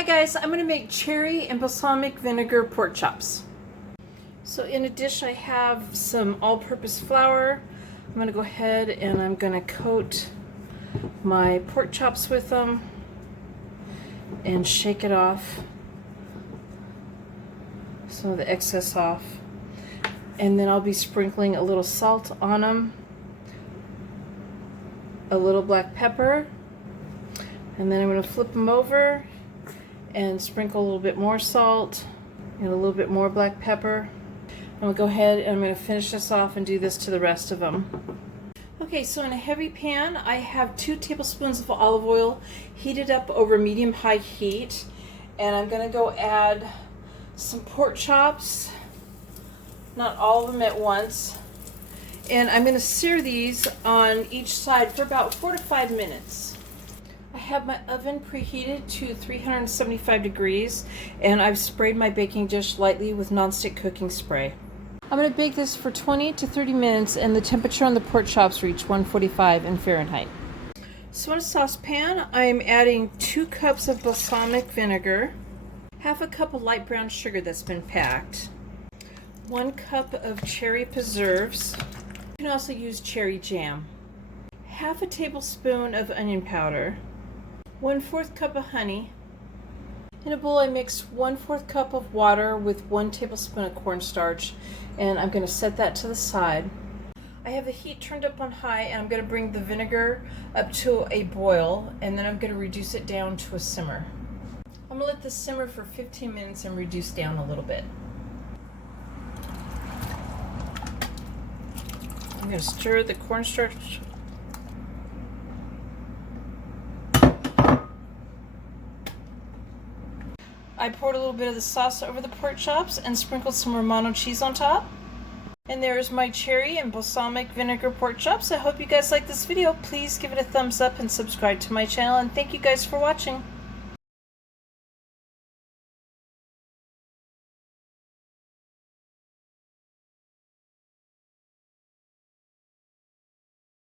Hi guys, I'm going to make cherry and balsamic vinegar pork chops. So in a dish I have some all-purpose flour. I'm going to go ahead and I'm going to coat my pork chops with them and shake it off, some of the excess off. And then I'll be sprinkling a little salt on them, a little black pepper, and then I'm going to flip them over and sprinkle a little bit more salt and a little bit more black pepper. And we'll go ahead and I'm going to finish this off and do this to the rest of them. Okay, so in a heavy pan I have 2 tablespoons of olive oil heated up over medium-high heat, and I'm going to go add some pork chops, not all of them at once, and I'm going to sear these on each side for about 4 to 5 minutes. I have my oven preheated to 375 degrees, and I've sprayed my baking dish lightly with nonstick cooking spray. I'm going to bake this for 20 to 30 minutes, and the temperature on the pork chops reach 145 in Fahrenheit. So in a saucepan, I'm adding 2 cups of balsamic vinegar, half a cup of light brown sugar that's been packed, 1 cup of cherry preserves. You can also use cherry jam, half a tablespoon of onion powder, 1/4 cup of honey. In a bowl I mix 1/4 cup of water with 1 tablespoon of cornstarch, and I'm going to set that to the side. I have the heat turned up on high, and I'm going to bring the vinegar up to a boil, and then I'm going to reduce it down to a simmer. I'm going to let this simmer for 15 minutes and reduce down a little bit. I'm going to stir the cornstarch. I poured a little bit of the sauce over the pork chops and sprinkled some Romano cheese on top. And there's my cherry and balsamic vinegar pork chops. I hope you guys like this video. Please give it a thumbs up and subscribe to my channel, and thank you guys for watching.